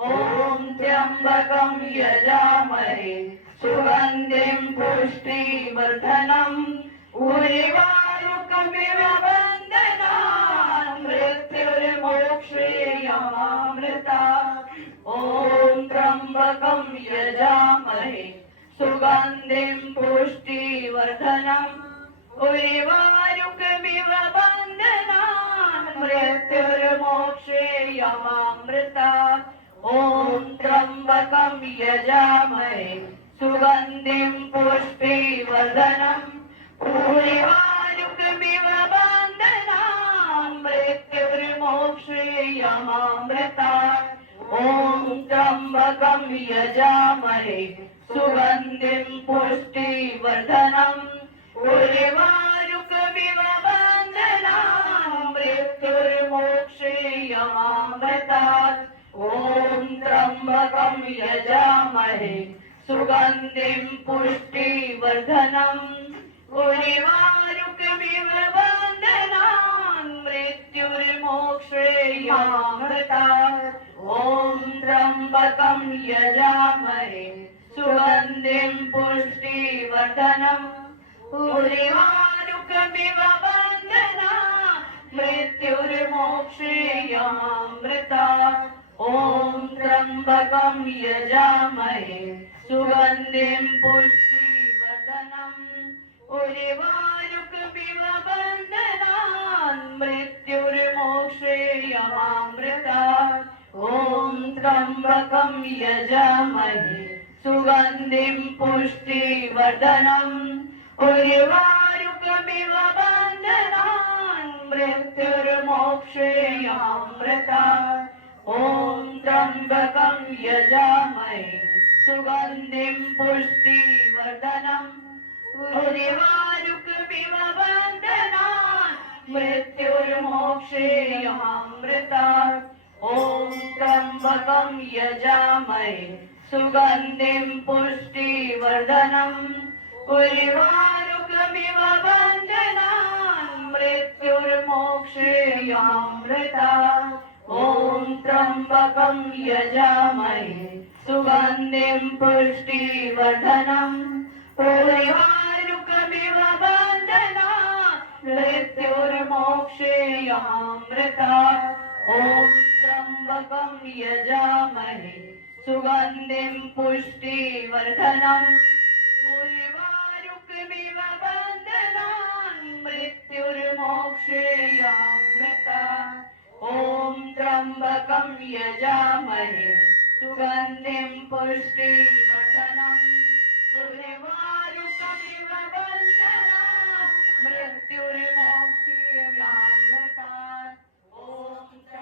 ॐ त्र्यम्बकं यजामहे सुगन्धिं पुष्टिवर्धनम् उर्वारुकमिव बन्धनान् मृत्युर्मोक्षयमामृतात्। ॐ त्र्यम्बकं यजामहे सुगन्धिं पुष्टिवर्धनम् उर्वारुकमिव बन्धनान् मृत्युर्मोक्षयमामृतात्। ॐ त्र्यम्बकं यजामहे सुगन्धिं पुष्टिवर्धनम् उर्वारुकमिव बन्धनान् मृत्युर्मोक्षयमामृतात्। ॐ त्र्यम्बकं यजामहे सुगन्धिं पुष्टिवर्धनम् उर्वारुकमिव बन्धनान् मृत्युर्मोक्षयमामृतात्। ॐ त्र्यम्बकं यजामहे सुगन्धिं पुष्टिवर्धनम् उर्वारुकमिव बन्धनान् मृत्युर्मोक्षयमामृतात्। ॐ त्र्यम्बकं यजामहे सुगन्धिं पुष्टिवर्धनम् उर्वारुकमिव बन्धनान् मृत्युर्मोक्षयमामृतात्। ॐ त्र्यम्बकं यजामहे सुगन्धिं पुष्टिवर्धनम् उर्वारुकमिव बन्धनान् मृत्युर्मोक्षयमामृतात्। ॐ त्र्यम्बकं यजामहे सुगन्धिं पुष्टिवर्धनम् उर्वारुकमिव बन्धनान् मृत्युर्मोक्षयमामृतात्। ॐ त्र्यम्बकं यजामहे सुगन्धिं पुष्टिवर्धनम् उर्वारुकमिव बन्धनान् मृत्युर्मोक्षयमामृतात्। ॐ त्र्यम्बकं यजामहे सुगन्धिं पुष्टिवर्धनम् उर्वारुकमिव बन्धनान् मृत्युर्मोक्षयमामृतात्। ॐ त्र्यम्बकं यजामहे सुगन्धिं पुष्टिवर्धनम् उर्वारुकमिव बन्धनान् मृत्युर्मोक्षयमामृतात्। ॐ त्र्यम्बकं यजामहे सुगन्धिं पुष्टिवर्धनम् उर्वारुकमिव बन्धनान् मृत्युर्मोक्षयमामृतात्। ॐ त्र्यम्बकं यजामहे सुगन्धिं पुष्टिवर्धनम् उर्वारुकमिव बन्धनान् मृत्युर्मोक्षयमामृतात्। ॐ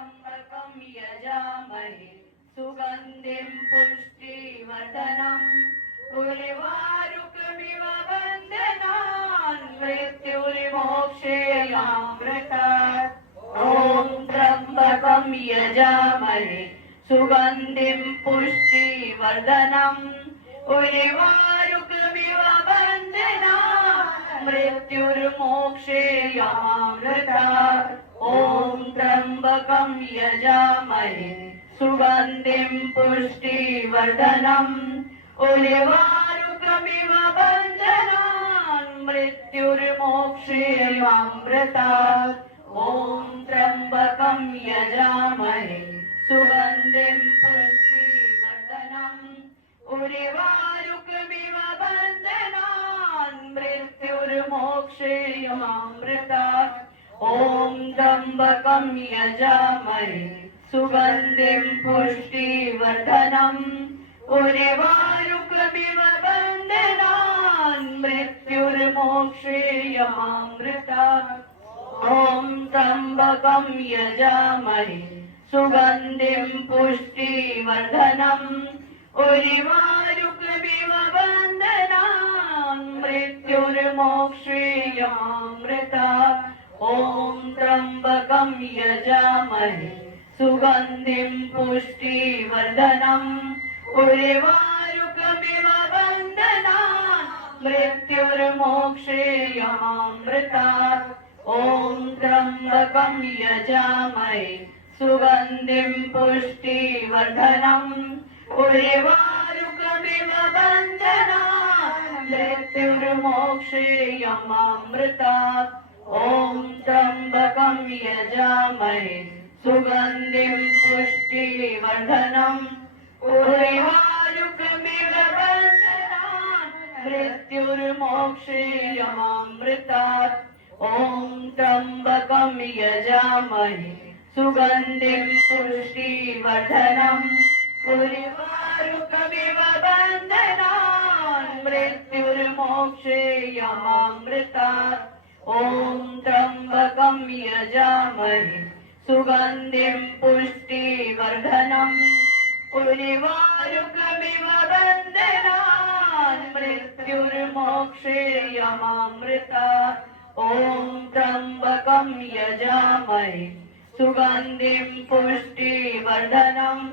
त्र्यम्बकं यजामहे सुगन्धिं पुष्टिवर्धनम् उर्वारुकमिव बन्धनान् मृत्युर्मोक्षयमामृतात्। ॐ त्र्यम्बकं यजामहे सुगन्धिं पुष्टिवर्धनम् उर्वारुकमिव बन्धनान् मृत्युर्मोक्षयमामृतात्। ॐ त्र्यम्बकं यजामहे सुगन्धिं पुष्टिवर्धनम् उर्वारुकमिव बन्धनान् मृत्युर्मोक्षयमामृतात्। ॐ त्र्यम्बकं यजामहे सुगन्धिं पुष्टिवर्धनम् उर्वारुकमिव बन्धनान् मृत्युर्मोक्षयमामृतात्। ॐ त्र्यम्बकं यजामहे सुगन्धिं पुष्टिवर्धनम् उर्वारुकमिव बन्धनान् मृत्युर्मोक्षयमामृतात्। ॐ त्र्यम्बकं यजामहे सुगन्धिं पुष्टिवर्धनम् उर्वारुकमिव बन्धनान् मृत्युर्मोक्षयमामृतात्। ॐ त्र्यम्बकं यजामहे सुगन्धिं पुष्टिवर्धनम् उर्वारुकमिव बन्धनान् मृत्युर्मोक्षयमामृतात्। ॐ त्र्यम्बकं यजामहे सुगन्धिं पुष्टिवर्धनम् उर्वारुकमिव बन्धनान् मृत्युर्मोक्षेयमामृतात् ॐ त्र्यम्बकं यजामहे सुगन्धिं पुष्टिवर्धनम् उर्वारुकमिव बन्धनान् मृत्युर्मोक्षेयमामृतात् ॐ त्र्यम्बकं यजामहे सुगन्धिं पुष्टिवर्धनम् उर्वारुकमिव बन्धनान् मृत्युर्मोक्षेयमामृतात् ॐ त्र्यम्बकं यजामहे सुगन्धिं पुष्टिवर्धनम् उर्वारुकमिव बन्धनान् मृत्युर्मोक्षेयमामृतात् ॐ त्र्यम्बकं यजामहे सुगन्धिं पुष्टिवर्धनम्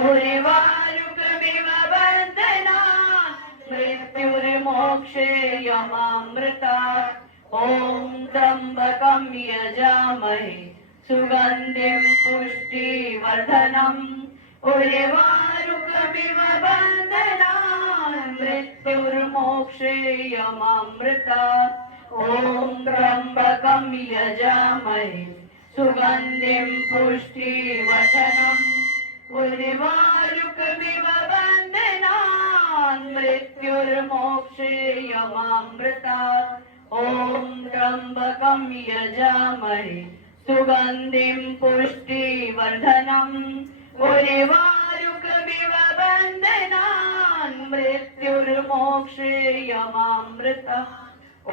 उर्वारुकमिव बन्धनान् मृत्युर्मोक्षेयमामृतात् ॐ त्र्यम्बकं यजामहे सुगन्धिं पुष्टिवर्धनम् उर्वारुकमिव बन्धनान् मृत्युर्मोक्षेयमामृतात् ॐ त्र्यम्बकं यजामहे सुगन्धिं पुष्टिवर्धनम् उर्वारुकमिव बन्धनान् मृत्युर्मोक्षेयमामृतात् ॐ त्र्यम्बकं यजामहे सुगन्धिं पुष्टिवर्धनम् उर्वारुकमिव बन्धनान् मृत्युर्मोक्षेयमामृतात् ॐ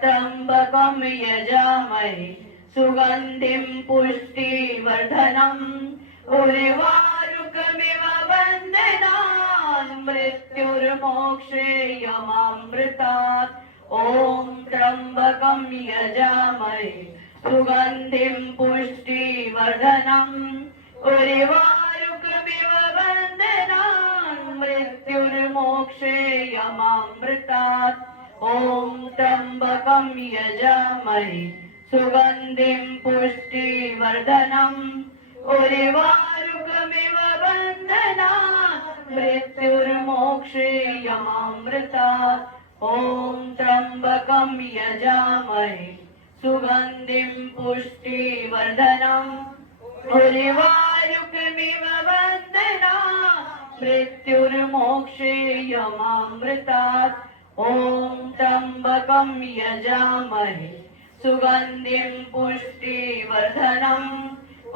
त्र्यम्बकं यजामहे सुगन्धिं पुष्टिवर्धनम् उर्वारुकमिव बन्धनान् मृत्युर्मोक्षेयमामृतात् ॐ त्र्यम्बकं यजामहे सुगन्धिं पुष्टिवर्धनम् उर्वारुकमिव बन्धनान् मृत्युर्मोक्षेयमामृतात् ॐ त्र्यम्बकं यजामहे सुगन्धिं पुष्टिवर्धनम् उर्वारुकमिव बन्धनान् मृत्युर्मोक्षेयमामृतात् ॐ त्र्यम्बकं यजामहे सुगन्धिं पुष्टिवर्धनम् उर्वारुकमिव बन्धनान् मृत्युर्मोक्षेयमामृतात् ॐ त्र्यम्बकं यजामहे सुगन्धिं पुष्टिवर्धनम्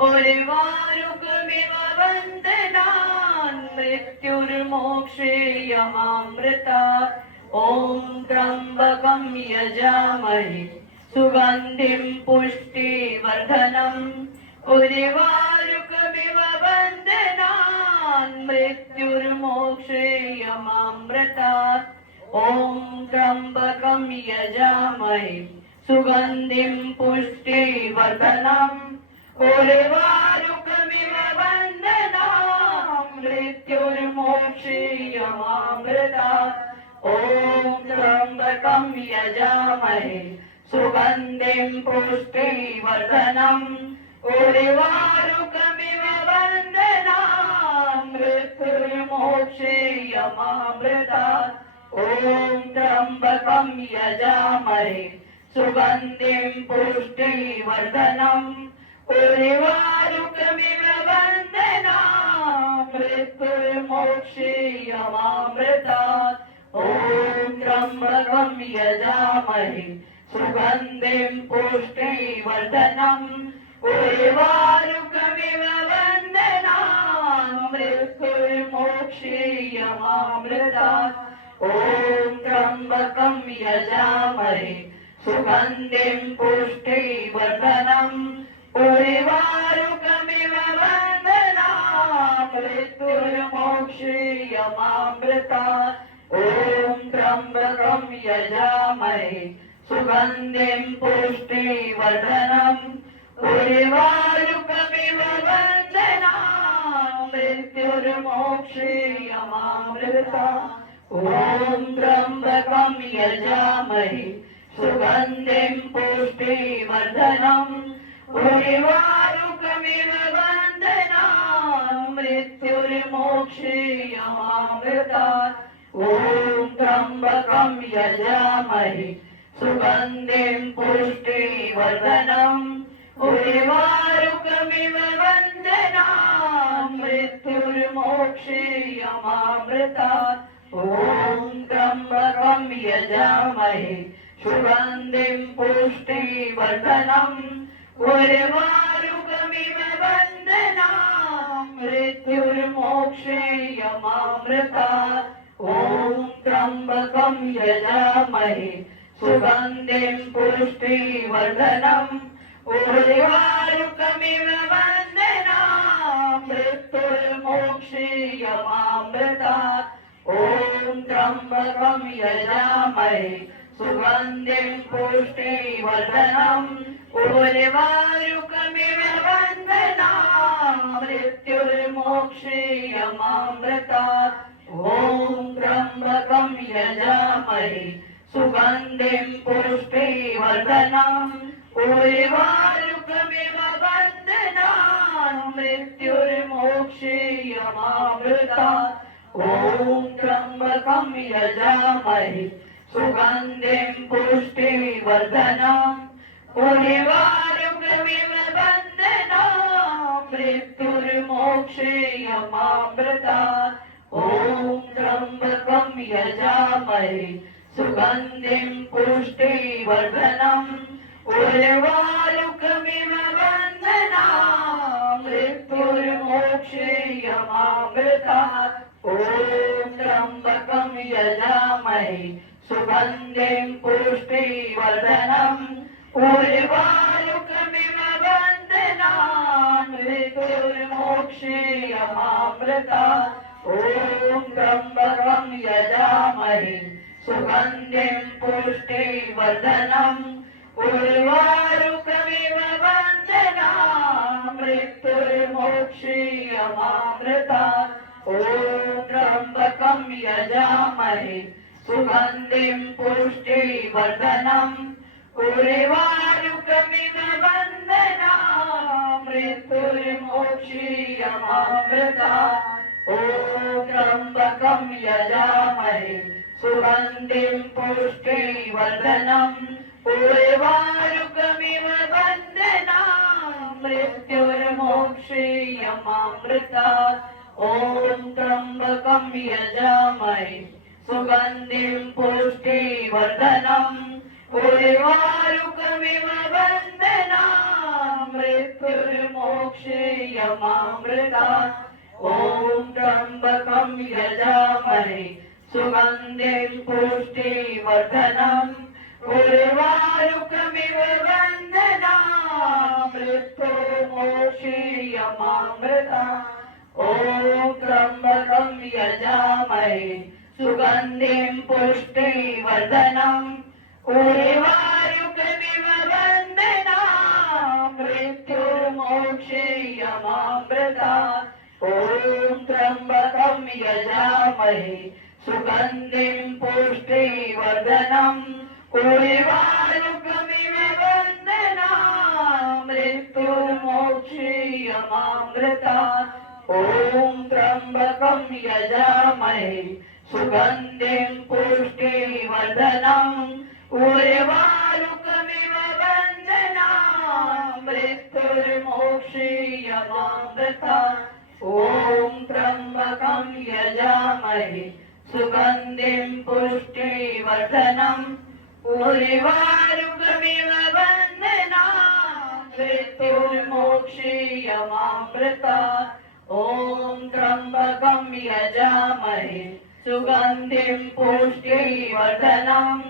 उर्वारुकमिव बन्धनान् मृत्युर्मोक्षेयमामृतात् ॐ त्र्यम्बकं यजामहे सुगन्धिं पुष्टिवर्धनम् उर्वारुकमिव बन्धनान् मृत्युर्मोक्षेयमामृतात् ॐ त्र्यम्बकं यजामहे सुगन्धिं पुष्टिवर्धनम् उर्वारुकमिव बन्धनान् मृत्युर्मोक्षेयमामृतात् ॐ त्र्यम्बकं यजामहे सुगन्धिं पुष्टिवर्धनम् उर्वारुकमिव बन्धनान् मृत्युर्मोक्षेयमामृतात् ॐ त्र्यम्बकं यजामहे सुगन्धिं पुष्टिवर्धनम् उर्वारुकमिव बन्धनान् मृत्युर्मोक्षेयमामृतात् ॐ त्र्यम्बकं यजामहे सुगन्धिं पुष्टिवर्धनम् उर्वारुकमिव बन्धनान् मृत्युर्मोक्षेयमामृतात् ॐ त्र्यम्बकं यजामहे सुगन्धिं पुष्टिवर्धनम् उर्वारुकमिव बन्धनान् मृत्युर्मोक्षेयमामृतात् ॐ त्र्यम्बकं यजामहे सुगन्धिं पुष्टिवर्धनम् उर्वारुकमिव बन्धनान् मृत्युर्मोक्षेयमामृतात् ॐ त्र्यम्बकं यजामहे सुगन्धिं पुष्टिवर्धनम् उर्वारुकमिव बन्धनान् मृत्युर्मोक्षीयमामृतात् ॐ त्र्यम्बकं यजामहे सुगन्धिं पुष्टिवर्धनम् उर्वारुकमिव बन्धनान् मृत्युर्मोक्षीयमामृतात् ॐ त्र्यम्बकं यजामहे सुगन्धिं पुष्टिवर्धनम् उर्वारुकमिव बन्धनान् मृत्युर्मोक्षीयमामृतात् ॐ त्र्यम्बकं यजामहे सुगन्धिं पुष्टिवर्धनम् उर्वारुकमिव बन्धनान् मृत्युर्मोक्षीयमामृतात् ॐ त्र्यम्बकं यजामहे सुगन्धिं पुष्टिवर्धनम् उर्वारुकमिव बन्धनान् मृत्युर्मोक्षीयमामृतात् ॐ त्र्यम्बकं यजामहे सुगन्धिं पुष्टिवर्धनम् उर्वारुकमिव बन्धनान् मृत्युर्मोक्षीयमामृतात् ॐ त्र्यम्बकं यजामहे सुगन्धिं पुष्टिवर्धनम् उर्वारुकमिव बन्धनान् मृत्युर्मोक्षीयमामृतात् ॐ त्र्यम्बकं यजामहे सुगन्धिं पुष्टिवर्धनम् उर्वारुकमिव बन्धनान् मृत्युर्मोक्षीयमामृतात् ॐ त्र्यम्बकं यजामहे सुगन्धिं पुष्टिवर्धनम् उर्वारुकमिव बन्धनान् मृत्युर्मोक्षीयमामृतात् ॐ त्र्यम्बकं यजामहे सुगन्धिं पुष्टिवर्धनम् उर्वारुकमिव बन्धनान् मृत्युर्मोक्षीयमामृतात् ॐ त्र्यम्बकं यजामहे सुगन्धिं पुष्टिवर्धनम् उर्वारुकमिव बन्धनान् मृत्युर्मोक्षीयमामृतात् ॐ त्र्यम्बकं यजामहे सुगन्धिं पुष्टिवर्धनम् उर्वारुकमिव बन्धनान् मृत्युर्मोक्षीयमामृतात् ॐ त्र्यम्बकं यजामहे सुगन्धिं पुष्टिवर्धनम् उर्वारुकमिव बन्धनान् मृत्युर्मोक्षीयमामृतात् ॐ त्र्यम्बकं यजामहे सुगन्धिं पुष्टिवर्धनम् उर्वारुकमिव बन्धनान् मृत्युर्मोक्षीयमामृतात् ॐ त्र्यम्बकं यजामहे सुगन्धिं पुष्टिवर्धनम् उर्वारुकमिव बन्धनान् मृत्युर्मोक्षीयमामृतात् ॐ त्र्यम्बकं यजामहे सुगन्धिं पुष्टिवर्धनम् उर्वारुकमिव बन्धनान् मृत्युर्मोक्षीयमामृतात् ॐ त्र्यम्बकं यजामहे सुगन्धिं पुष्टिवर्धनम् उर्वारुकमिव बन्धनान् मृत्युर्मोक्षीयमामृतात् ॐ त्र्यम्बकं यजामहे सुगन्धिं पुष्टिवर्धनम् उर्वारुकमिव बन्धनान् मृत्युर्मोक्षीयमामृतात् ॐ त्र्यम्बकं यजामहे सुगन्धिं पुष्टिवर्धनम्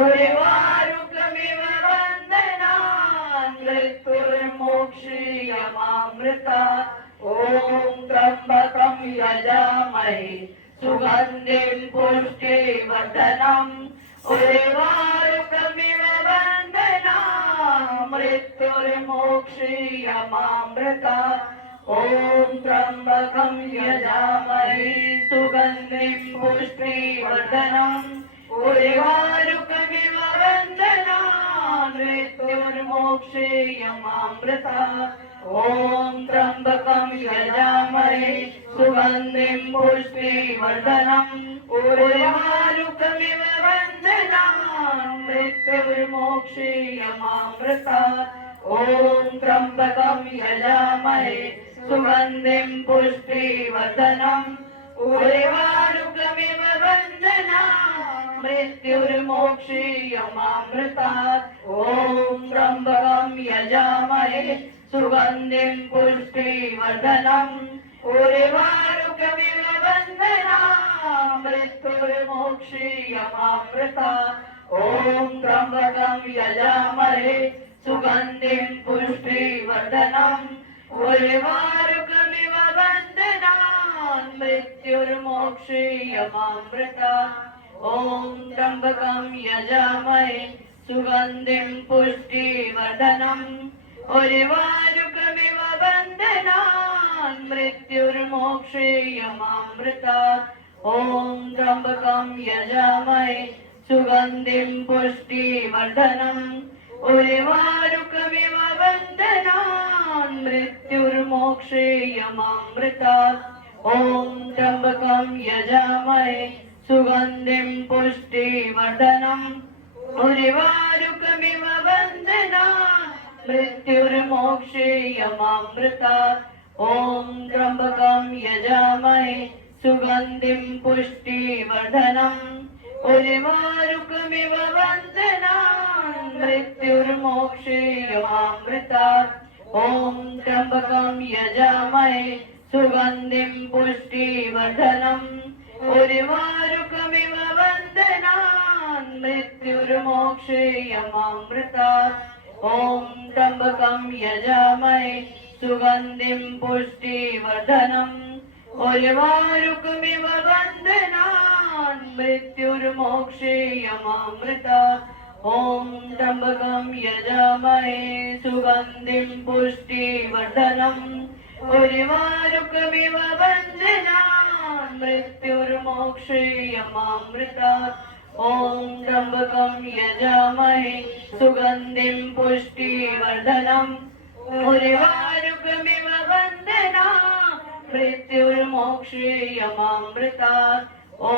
उर्वारुकमिव बन्धनान् मृत्युर्मोक्षीयमामृतात् ॐ त्र्यम्बकं यजामहे सुगन्धिं पुष्टिवर्धनम् उर्वारुकमिव बन्धनान् मृत्युर्मोक्षीयमामृतात् ॐ त्र्यम्बकं यजामहे सुगन्धिं पुष्टिवर्धनम् उर्वारुकमिव बन्धनान् मृत्युर्मोक्षेयमामृतात् ॐ त्र्यम्बकं यजामहे सुगन्धिं पुष्टिवर्धनम् उर्वारुकमिव बन्धनान् मृत्युर्मोक्षेयमामृतात् ॐ त्र्यम्बकं यजामहे सुगन्धिं पुष्टिवर्धनम् उर्वारुकमिव बन्धनान् मृत्युर्मोक्षेयमामृतात् ॐ त्र्यम्बकं यजामहे सुगन्धिं पुष्टिवर्धनम् उर्वारुकमिव बन्धनान् मृत्युर्मोक्षेयमामृतात् ॐ त्र्यम्बकं यजामहे सुगन्धिं पुष्टिवर्धनम् उर्वारुकमिव बन्धनान् मृत्युर्मोक्षेयमामृतात् ॐ त्र्यम्बकं यजामहे सुगन्धिं पुष्टिवर्धनम् उर्वारुकमिव बन्धनान् मृत्युर्मोक्षेयमामृतात् ॐ त्र्यम्बकं यजामहे सुगन्धिं पुष्टिवर्धनम् उर्वारुकमिव बन्धनान् मृत्युर्मोक्षेयमामृतात् ॐ त्र्यम्बकं यजामहे सुगन्धिं पुष्टिवर्धनम् उर्वारुकमिव बन्धनान् मृत्युर्मोक्षेयमामृतात् ॐ त्र्यम्बकं यजामहे सुगन्धिं पुष्टिवर्धनम् उर्वारुकमिव बन्धनान् मृत्युर्मोक्षेयमामृतात् ॐ त्र्यम्बकं यजामहे सुगन्धिं पुष्टिवर्धनम् उर्वारुकमिव बन्धनान् मृत्युर्मोक्षेयमामृतात् ॐ त्र्यम्बकं यजामहे सुगन्धिं पुष्टिवर्धनम् उर्वारुकमिव बन्धनान् मृत्युर्मोक्षेयमामृतात् ॐ त्र्यम्बकं यजामहे सुगन्धिं पुष्टिवर्धनम् उर्वारुकमिव बन्धनान् मृत्युर्मोक्षेयमामृतात् ॐ त्र्यम्बकं यजामहे सुगन्धिं पुष्टिवर्धनम् उर्वारुकमिव बन्धनान् मृत्युर्मोक्षेयमामृतात् ॐ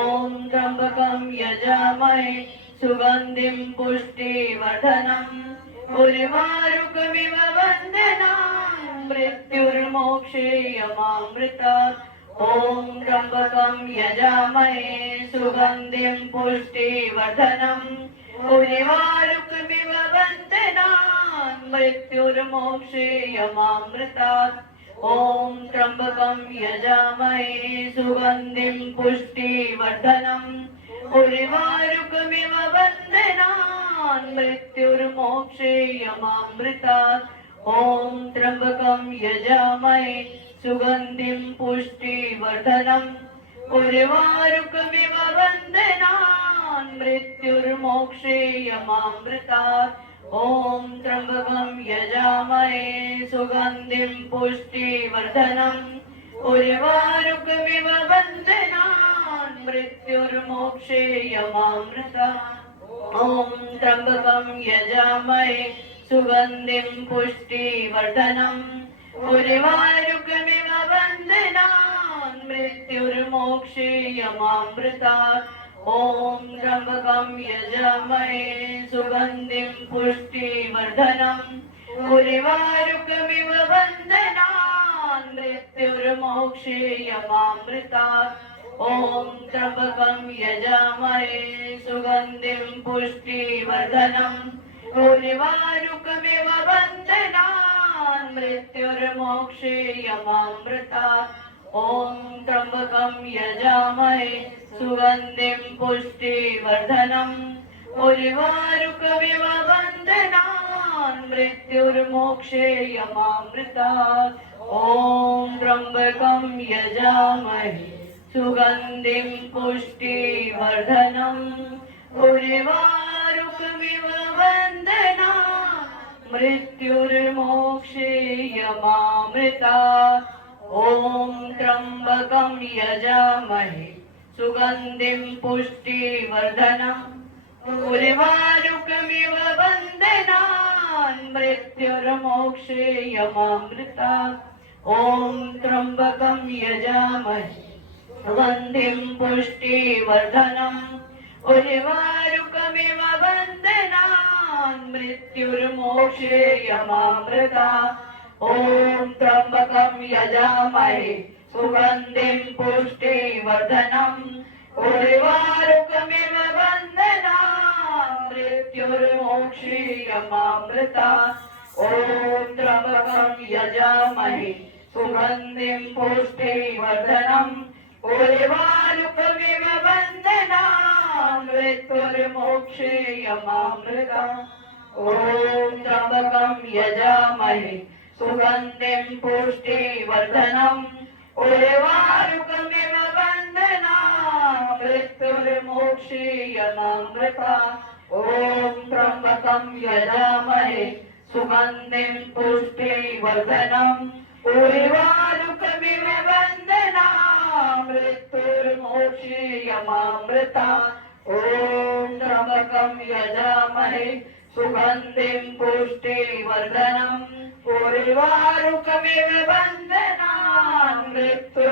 त्र्यम्बकं यजामहे सुगन्धिं पुष्टिवर्धनम् उर्वारुकमिव बन्धनान् मृत्युर्मोक्षेयमामृतात् ॐ त्र्यम्बकं यजामहे सुगन्धिं पुष्टिवर्धनम् उर्वारुकमिव बन्धनान् मृत्युर्मोक्षेयमामृतात् ॐ त्र्यम्बकं यजामहे सुगन्धिं पुष्टिवर्धनम् उर्वारुकमिव बन्धनान् मृत्युर्मोक्षेयमामृतात् ॐ त्र्यम्बकं यजामहे सुगन्धिं पुष्टिवर्धनम् उर्वारुकमिव बन्धनान् मृत्युर्मोक्षेयमामृतात् ॐ त्र्यम्बकं यजामहे सुगन्धिं पुष्टिवर्धनम् उर्वारुकमिव बन्धनान् मृत्युर्मोक्षेयमामृतात् ॐ त्र्यम्बकं यजामहे सुगन्धिं पुष्टिवर्धनम् उर्वारुकमिव बन्धनान् मृत्युर्मोक्षेयमामृतात् ॐ त्र्यम्बकं यजामहे सुगन्धिं पुष्टिवर्धनम् उर्वारुकमिव बन्धनान् मृत्युर्मोक्षेयमामृतात् ॐ त्र्यम्बकं यजामहे सुगन्धिं पुष्टिवर्धनम् उर्वारुकमिव बन्धनान् मृत्युर्मोक्षेयमामृतात् ॐ त्र्यम्बकं यजामहे सुगन्धिं पुष्टिवर्धनम् उर्वारुकमिव बन्धनान् मृत्युर्मोक्षेयमामृतात् ॐ त्र्यम्बकं यजामहे सुगन्धिं पुष्टिवर्धनम् उर्वारुकमिव बन्धनान् मृत्युर्मोक्षेयमामृतात् ॐ त्र्यम्बकं यजामहे सुगन्धिं पुष्टिवर्धनम् उर्वारुकमिव बन्धनान् मृत्युर्मोक्षेयमामृतात् ॐ त्र्यम्बकं यजामहे सुगन्धिं पुष्टिवर्धनम् उर्वारुकमिव बन्धनान् मृत्युर्मोक्षेयमामृतात् ॐ त्र्यम्बकं यजामहे सुगन्धिं पुष्टिवर्धनम् उर्वारुकमिव बन्धनान् मृत्युर्मोक्षेयमामृतात् ॐ त्र्यम्बकं यजामहे सुगन्धिं पुष्टिवर्धनम् उर्वारुकमिव बन्धनान् मृत्युर्मोक्षेयमामृतात् ॐ त्र्यम्बकं यजामहे सुगन्धिं पुष्टिवर्धनम् उर्वारुकमिव बन्धनान् मृत्युर्मोक्षेयमामृतात् ॐ त्र्यम्बकं यजामहे सुगन्धिं पुष्टिवर्धनम् उर्वारुकमिव बन्धनान् मृत्युर्मोक्षेयमामृतात् ॐ त्र्यम्बकं यजामहे सुगन्धिं पुष्टिवर्धनम् उर्वारुकमिव बन्धनान् मृत्युर्मोक्षेयमामृतात्